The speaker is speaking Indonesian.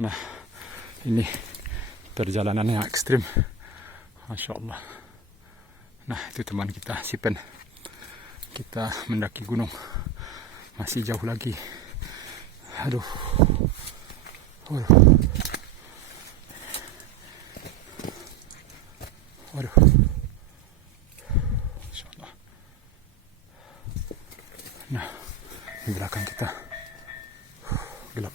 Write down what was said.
Nah, ini perjalanan yang ekstrim, Masya Allah. Nah, itu teman kita, Sipen. Kita mendaki gunung, masih jauh lagi. Aduh, waduh, waduh, Masya Allah. Nah, di belakang kita gelap.